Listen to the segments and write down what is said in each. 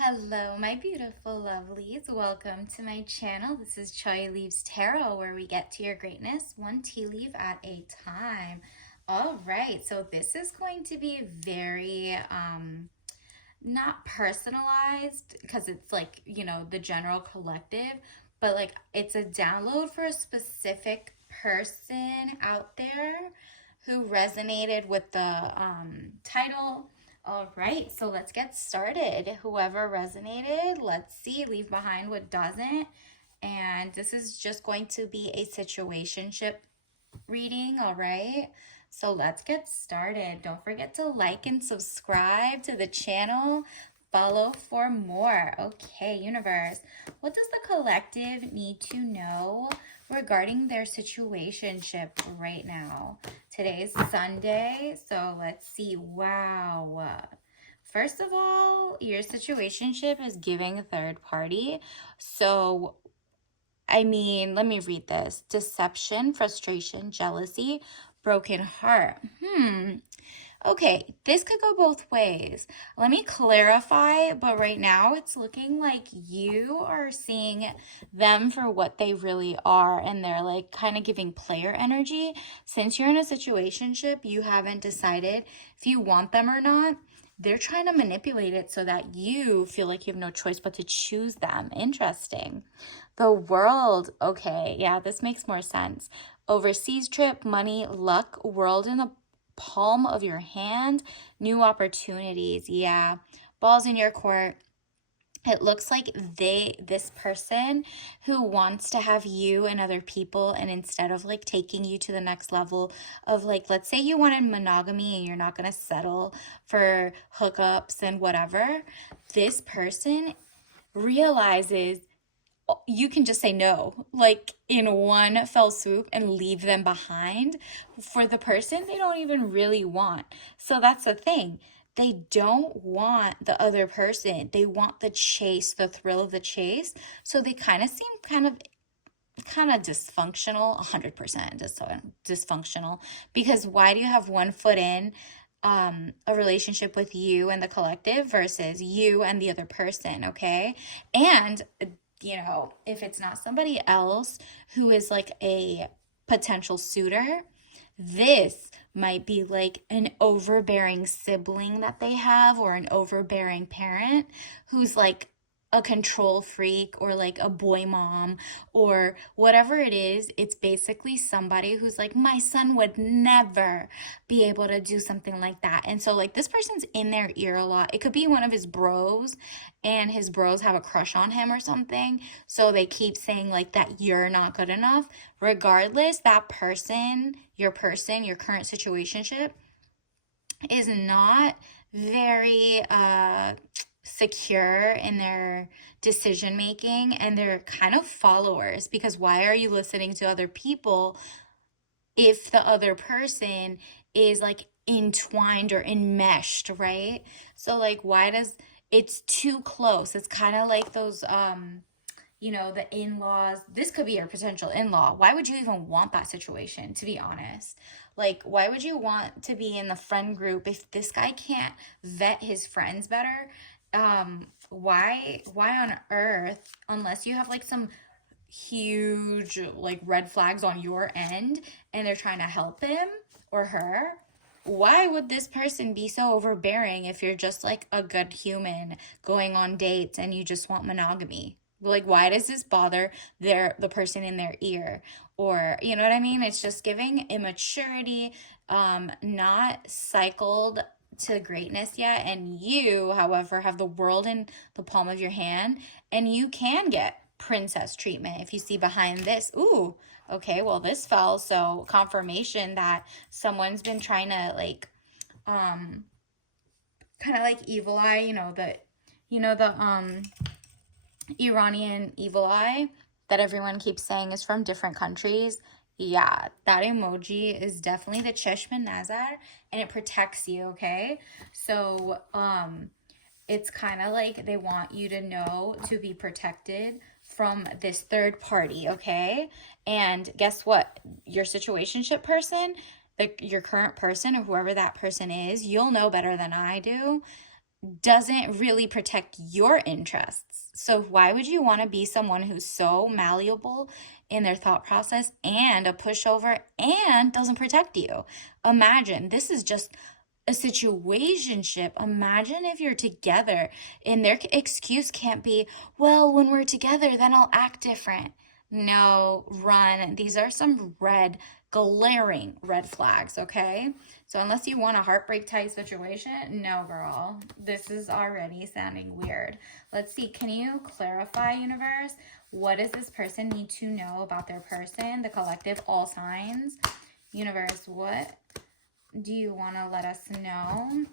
Hello, my beautiful lovelies. Welcome to my channel. This is Tealeaf's Tarot, where we get to your greatness one tea leaf at a time. All right, so this is going to be very not personalized because it's like, the general collective, but like it's a download for a specific person out there who resonated with the title. All right, so let's get started. Whoever resonated, let's see, leave behind what doesn't. And this is just going to be a situationship reading, all right? So let's get started. Don't forget to like and subscribe to the channel. Follow for more. Okay, universe, what does the collective need to know regarding their situationship right now? Today's Sunday, so let's see. Wow. First of all, your situationship is giving a third party. So let me read this. Deception, frustration, jealousy, broken heart. Okay, this could go both ways. Let me clarify, but right now it's looking like you are seeing them for what they really are, and they're like kind of giving player energy. Since you're in a situationship, you haven't decided if you want them or not. They're trying to manipulate it so that you feel like you have no choice but to choose them. Interesting. The world. Okay, yeah, this makes more sense. Overseas trip, money, luck, world in the palm of your hand, new opportunities. Yeah, balls in your court. It looks like this person who wants to have you and other people, and instead of like taking you to the next level of like, let's say you wanted monogamy and you're not going to settle for hookups and whatever, this person realizes you can just say no, like in one fell swoop, and leave them behind for the person they don't even really want. So that's the thing. They don't want the other person. They want the chase, the thrill of the chase. So they kind of seem kind of dysfunctional, 100% dysfunctional, because why do you have one foot in a relationship with you and the collective versus you and the other person, okay? And if it's not somebody else who is like a potential suitor, this might be like an overbearing sibling that they have, or an overbearing parent who's like a control freak, or like a boy mom, or whatever it is. It's basically somebody who's like, my son would never be able to do something like that. And so like this person's in their ear a lot. It could be one of his bros, and his bros have a crush on him or something, so they keep saying like that you're not good enough. Regardless, that person, your current situationship is not very secure in their decision making, and they're kind of followers, because why are you listening to other people if the other person is like entwined or enmeshed, right? So like, why does it's too close? It's kind of like those the in-laws. This could be your potential in-law. Why would you even want that situation, to be honest? Like, why would you want to be in the friend group if this guy can't vet his friends better? Why on earth, unless you have like some huge like red flags on your end and they're trying to help him or her, why would this person be so overbearing if you're just like a good human going on dates and you just want monogamy? Like, why does this bother the person in their ear? Or, you know what I mean? It's just giving immaturity, not cycled to greatness yet. And you, however, have the world in the palm of your hand, and you can get princess treatment. If you see behind this, ooh, okay, well, this fell. So confirmation that someone's been trying to like kind of like evil eye, the Iranian evil eye that everyone keeps saying is from different countries. Yeah, that emoji is definitely the Cheshman Nazar, and it protects you, okay? So, it's kind of like they want you to know to be protected from this third party, okay? And guess what? Your situationship person, your current person, or whoever that person is, you'll know better than I do. doesn't really protect your interests. So why would you want to be someone who's so malleable in their thought process and a pushover and doesn't protect you? Imagine this is just a situationship. Imagine if you're together and their excuse can't be, well, when we're together, then I'll act different. No, run. These are some glaring red flags, okay? So unless you want a heartbreak type situation, no, girl. This is already sounding weird. Let's see. Can you clarify, universe? What does this person need to know about their person, the collective, all signs? Universe, what do you want to let us know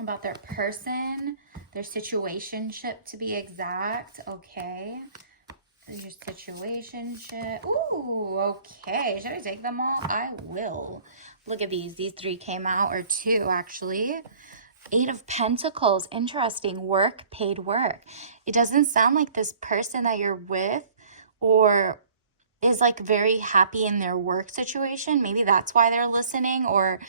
about their person, their situationship to be exact? Okay. Your situationship. Ooh, okay. Should I take them all? I will. Look at these. These 3 came out, or 2 actually. 8 of Pentacles. Interesting. Work, paid work. It doesn't sound like this person that you're with or is like very happy in their work situation. Maybe that's why they're listening, or,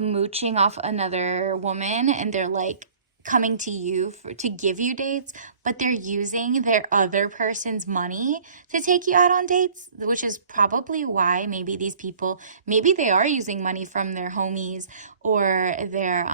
mooching off another woman and they're like coming to you to give you dates, but they're using their other person's money to take you out on dates, which is probably why maybe these people, maybe they are using money from their homies or their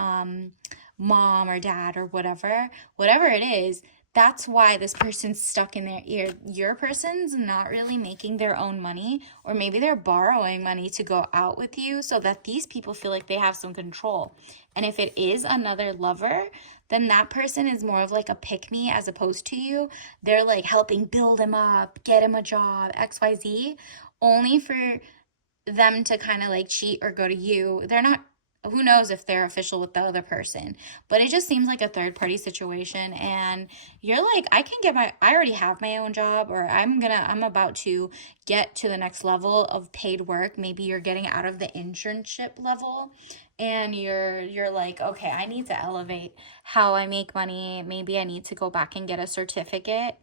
mom or dad or whatever it is. That's why this person's stuck in their ear. Your person's not really making their own money, or maybe they're borrowing money to go out with you so that these people feel like they have some control. And if it is another lover, then that person is more of like a pick me as opposed to you. They're like helping build him up, get him a job, XYZ, only for them to kind of like cheat or go to you. They're not, who knows if they're official with the other person, but it just seems like a third party situation. And you're like, I already have my own job, or I'm about to get to the next level of paid work. Maybe you're getting out of the internship level and you're like, okay, I need to elevate how I make money. Maybe I need to go back and get a certificate,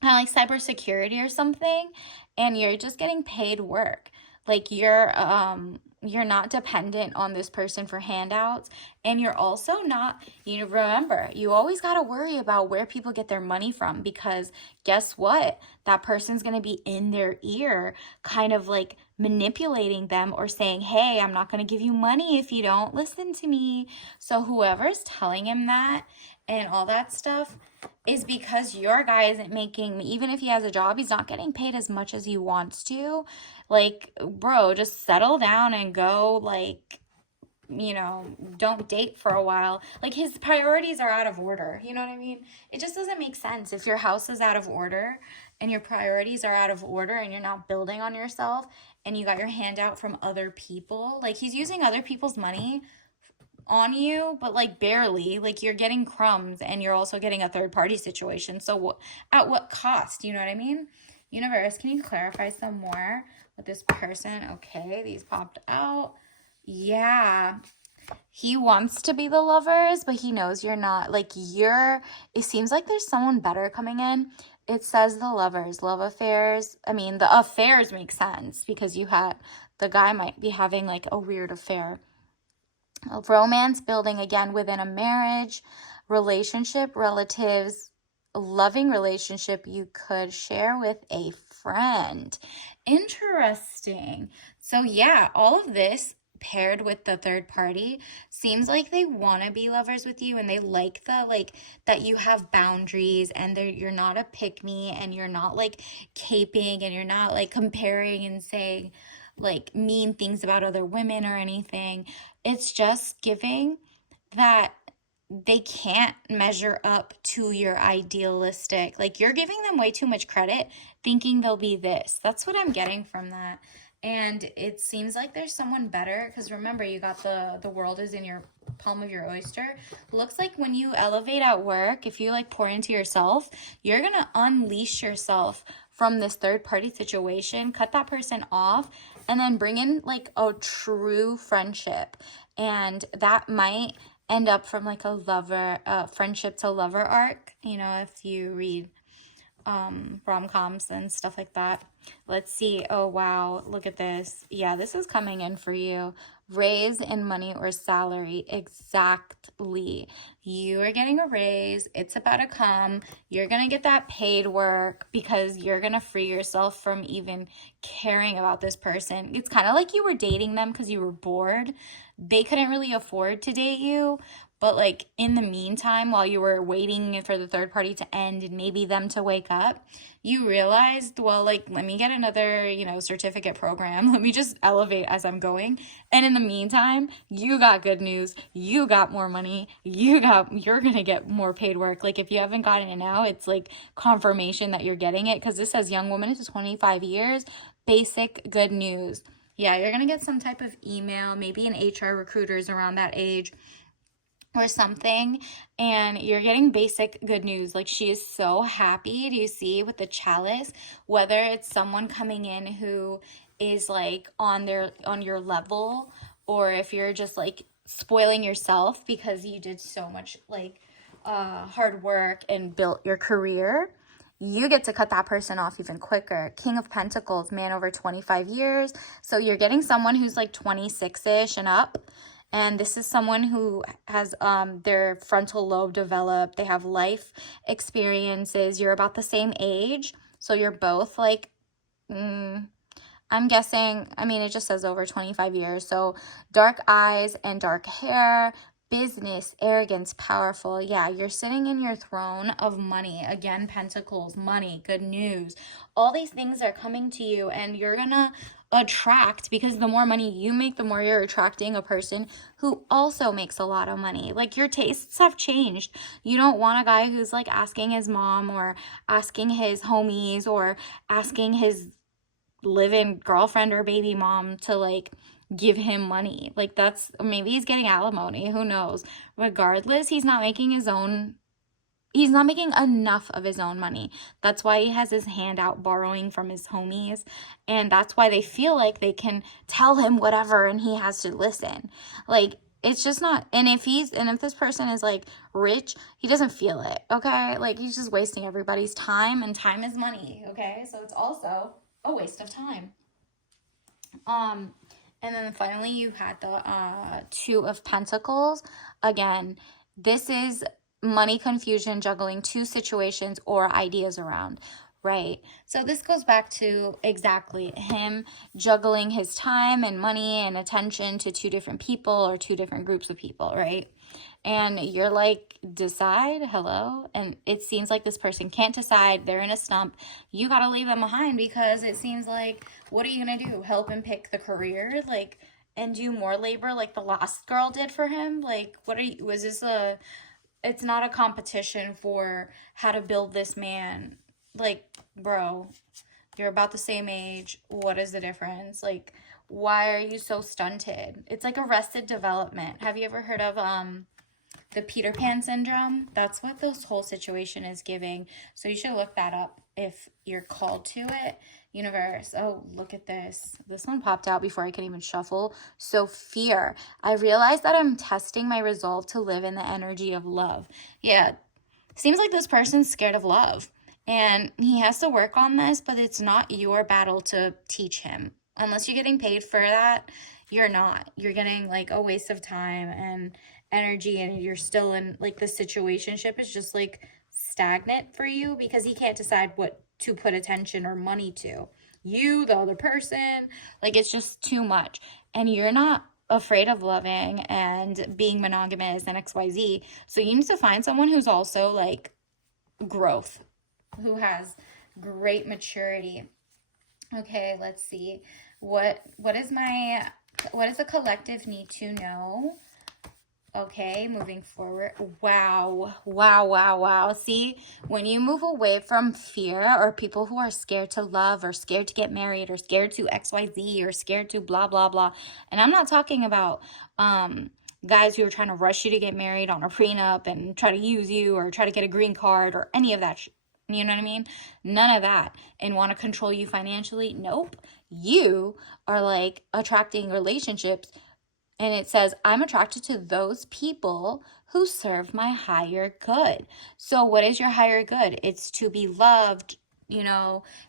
kind of like cybersecurity or something, and you're just getting paid work. Like you're not dependent on this person for handouts, and you're also not, remember, you always got to worry about where people get their money from, because guess what? That person's going to be in their ear kind of like manipulating them or saying, "Hey, I'm not going to give you money if you don't listen to me." So whoever's telling him that and all that stuff is because your guy isn't making, even if he has a job, he's not getting paid as much as he wants to. Like, bro, just settle down and go, like, don't date for a while. Like, his priorities are out of order. You know what I mean? It just doesn't make sense. If your house is out of order and your priorities are out of order and you're not building on yourself and you got your hand out from other people, like, he's using other people's money on you, but like barely. Like, you're getting crumbs and you're also getting a third party situation. So at what cost? You know what I mean? Universe, can you clarify some more with this person? Okay, these popped out. Yeah, he wants to be the lovers, but he knows you're not. Like, it seems like there's someone better coming in. It says the lovers, love affairs. I mean, the affairs make sense because the guy might be having like a weird affair. A romance building again within a marriage, relationship, relatives, loving relationship you could share with a friend. Interesting. So yeah, all of this paired with the third party seems like they want to be lovers with you, and they like that you have boundaries, and you're not a pick me, and you're not like caping, and you're not like comparing and saying like mean things about other women or anything. It's just giving that they can't measure up to your idealistic. Like, you're giving them way too much credit, thinking they'll be this. That's what I'm getting from that. And it seems like there's someone better, because remember, you got the world is in your palm of your oyster. Looks like when you elevate at work, if you like pour into yourself, you're gonna unleash yourself from this third party situation, cut that person off, and then bring in like a true friendship. And that might end up from like a friendship to lover arc, if you read rom-coms and stuff like that. Let's see. Oh wow, look at this. Yeah, this is coming in for you. Raise in money or salary. Exactly. You are getting a raise. It's about to come. You're going to get that paid work because you're going to free yourself from even caring about this person. It's kind of like you were dating them because you were bored. They couldn't really afford to date you. But like in the meantime, while you were waiting for the third party to end and maybe them to wake up, you realized, well, like, let me get another, certificate program. Let me just elevate as I'm going. And in the meantime, you got good news. You got more money. You're going to get more paid work. Like if you haven't gotten it now, it's like confirmation that you're getting it. Cause this says young woman to 25 years, basic good news. Yeah, you're going to get some type of email, maybe an HR recruiters around that age or something, and you're getting basic good news. Like she is so happy. Do you see with the chalice, whether it's someone coming in who is like on your level, or if you're just like spoiling yourself because you did so much like hard work and built your career, you get to cut that person off even quicker. King of Pentacles, man over 25 years. So you're getting someone who's like 26-ish and up. And this is someone who has their frontal lobe developed. They have life experiences. You're about the same age. So you're both like, I'm guessing, I mean, it just says over 25 years. So dark eyes and dark hair, business, arrogance, powerful. Yeah, you're sitting in your throne of money. Again, pentacles, money, good news. All these things are coming to you, and you're going to attract, because the more money you make, the more you're attracting a person who also makes a lot of money. Like your tastes have changed. You don't want a guy who's like asking his mom or asking his homies or asking his live-in girlfriend or baby mom to like give him money. Like that's, maybe he's getting alimony, who knows. Regardless, he's not making enough of his own money. That's why he has his hand out borrowing from his homies, and that's why they feel like they can tell him whatever and he has to listen. Like it's just not. And if this person is like rich, he doesn't feel it. Okay, like he's just wasting everybody's time, and time is money. Okay, so it's also a waste of time. And then finally you had the Two of Pentacles. Again, this is money confusion, juggling two situations or ideas around, right? So this goes back to exactly him juggling his time and money and attention to two different people or two different groups of people, right? And you're like, decide, hello? And it seems like this person can't decide. They're in a stump. You got to leave them behind, because it seems like, what are you going to do? Help him pick the career? Like, and do more labor like the last girl did for him? Like, was this it's not a competition for how to build this man. Like, bro, you're about the same age. What is the difference? Like, why are you so stunted? It's like arrested development. Have you ever heard of the Peter Pan syndrome? That's what this whole situation is giving. So you should look that up if you're called to it. Universe. Oh, look at this. This one popped out before I could even shuffle. So fear. I realized that I'm testing my resolve to live in the energy of love. Yeah. Seems like this person's scared of love. And he has to work on this, but it's not your battle to teach him. Unless you're getting paid for that, you're not. You're getting like a waste of time and energy, and you're still in like the situationship is just like stagnant for you because he can't decide what to put attention or money to. You, the other person, like it's just too much. And you're not afraid of loving and being monogamous and XYZ. So you need to find someone who's also like growth, who has great maturity. Okay, let's see. What does the collective need to know? Okay, moving forward. Wow, wow, wow, wow. See, when you move away from fear or people who are scared to love or scared to get married or scared to XYZ or scared to blah, blah, blah. And I'm not talking about guys who are trying to rush you to get married on a prenup and try to use you or try to get a green card or any of that you know what I mean? None of that. And want to control you financially? Nope. You are like attracting relationships, and it says, I'm attracted to those people who serve my higher good. So what is your higher good? It's to be loved,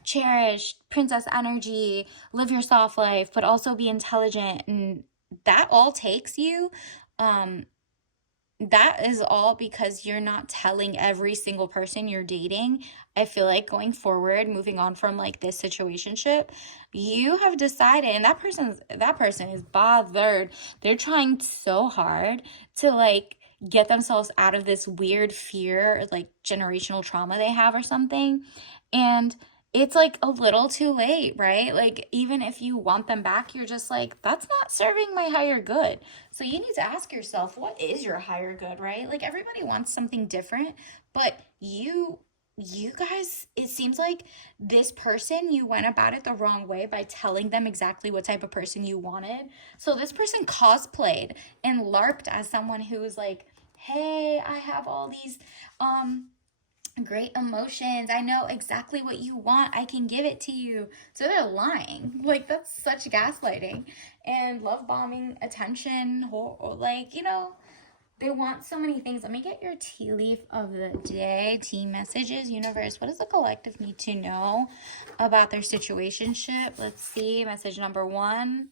cherished, princess energy, live your soft life, but also be intelligent and that all takes you. Um, that is all because you're not telling every single person you're dating. I feel like going forward, moving on from like this situationship, you have decided, and that person is bothered. They're trying so hard to like get themselves out of this weird fear, like generational trauma they have or something. And it's like a little too late, right? Like, even if you want them back, you're just like, that's not serving my higher good. So you need to ask yourself, what is your higher good, right? Like, everybody wants something different, but you guys, it seems like this person, you went about it the wrong way by telling them exactly what type of person you wanted. So this person cosplayed and LARPed as someone who was like, hey, I have all these um great emotions. I know exactly what you want. I can give it to you. So they're lying. Like, that's such gaslighting and love bombing, attention, like, they want so many things. Let me get your tea leaf of the day. Tea messages, universe. What does the collective need to know about their situationship? Let's see. Message number one.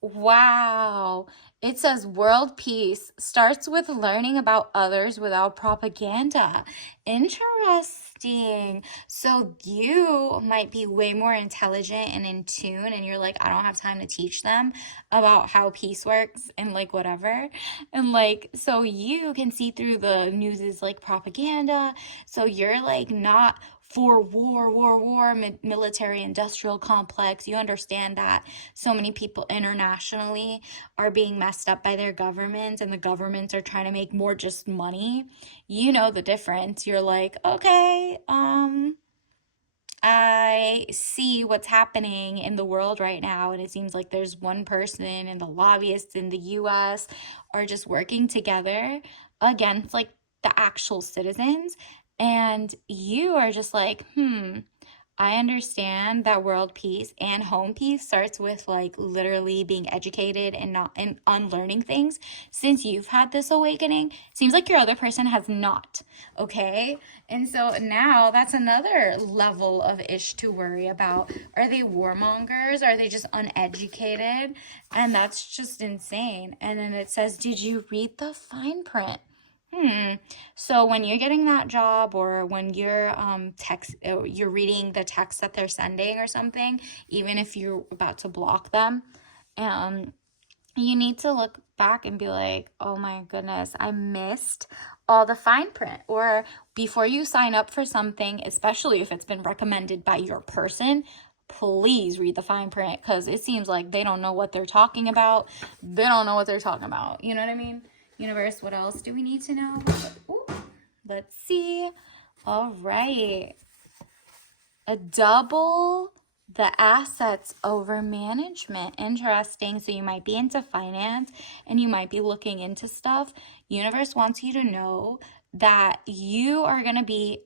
Wow. It says world peace starts with learning about others without propaganda. Interesting. So you might be way more intelligent and in tune, and you're like, I don't have time to teach them about how peace works and like whatever. And like, so you can see through the news's like propaganda. So you're like not for war, military industrial complex. You understand that so many people internationally are being messed up by their governments, and the governments are trying to make more just money. You know the difference. You're like, okay, I see what's happening in the world right now, and it seems like there's one person, and the lobbyists in the US are just working together against like the actual citizens. And you are just like, I understand that world peace and home peace starts with like literally being educated and not and unlearning things. Since you've had this awakening, seems like your other person has not. Okay? And so now that's another level of ish to worry about. Are they warmongers? Are they just uneducated? And that's just insane. And then it says, did you read the fine print? So when you're getting that job, or when you're reading the text that they're sending or something, even if you're about to block them, um, you need to look back and be like, oh my goodness, I missed all the fine print. Or before you sign up for something, especially if it's been recommended by your person, please read the fine print, because it seems like they don't know what they're talking about. They don't know what they're talking about. You know what I mean? Universe, what else do we need to know? Ooh, let's see. All right. A double the assets over management. Interesting. So you might be into finance and you might be looking into stuff. Universe wants you to know that you are going to be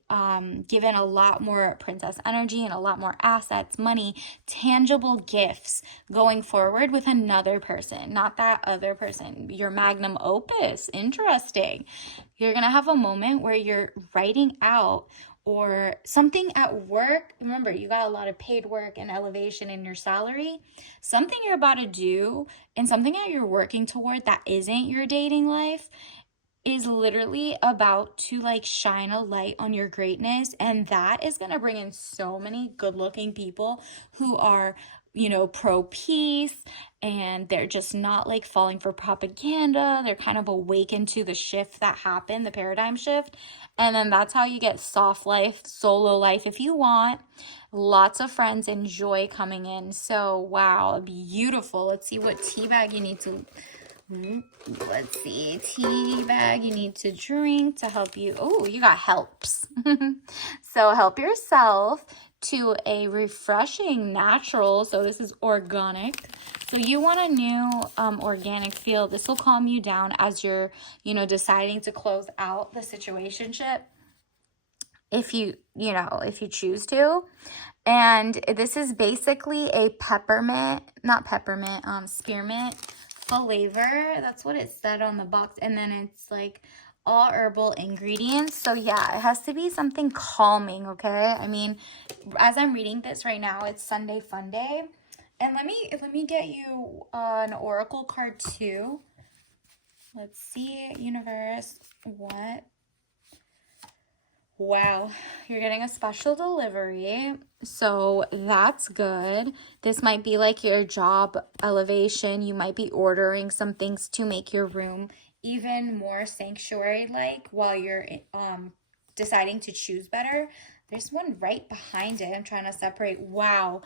given a lot more princess energy and a lot more assets, money, tangible gifts going forward with another person, not that other person, your magnum opus. Interesting. You're going to have a moment where you're writing out or something at work. Remember, you got a lot of paid work and elevation in your salary. Something you're about to do and something that you're working toward that isn't your dating life is literally about to like shine a light on your greatness, and that is going to bring in so many good looking people who are pro peace, and they're just not like falling for propaganda. They're kind of awakened to the shift that happened, the paradigm shift. And then that's how you get soft life, solo life if you want. Lots of friends, enjoy coming in. So wow, beautiful. Let's see what tea bag you need to let's see, tea bag you need to drink to help you. Oh, you got helps. So help yourself to a refreshing natural. So this is organic. So you want a new organic feel. This will calm you down as you're, deciding to close out the situationship, if you choose to. And this is basically a spearmint flavor. That's what it said on the box. And then it's like all herbal ingredients. So yeah, it has to be something calming, okay? I mean, as I'm reading this right now, it's Sunday Fun Day. And let me get you an oracle card too. Let's see, universe, what? Wow, you're getting a special delivery, so that's good. This might be like your job elevation. You might be ordering some things to make your room even more sanctuary-like while you're deciding to choose better. There's one right behind it. I'm trying to separate. Wow.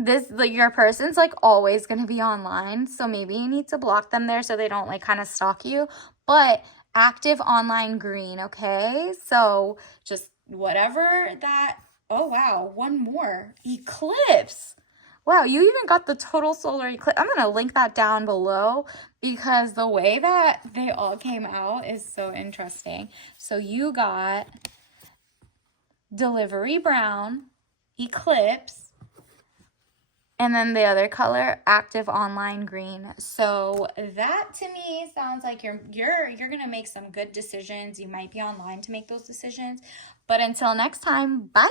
This, like, your person's like always going to be online, so maybe you need to block them there so they don't like kind of stalk you. But active online green, okay? So just whatever that. Oh wow, one more eclipse. Wow, you even got the total solar eclipse. I'm going to link that down below because the way that they all came out is so interesting. So you got delivery brown, eclipse, and then the other color, active online green. So that to me sounds like you're gonna make some good decisions. You might be online to make those decisions. But until next time, bye.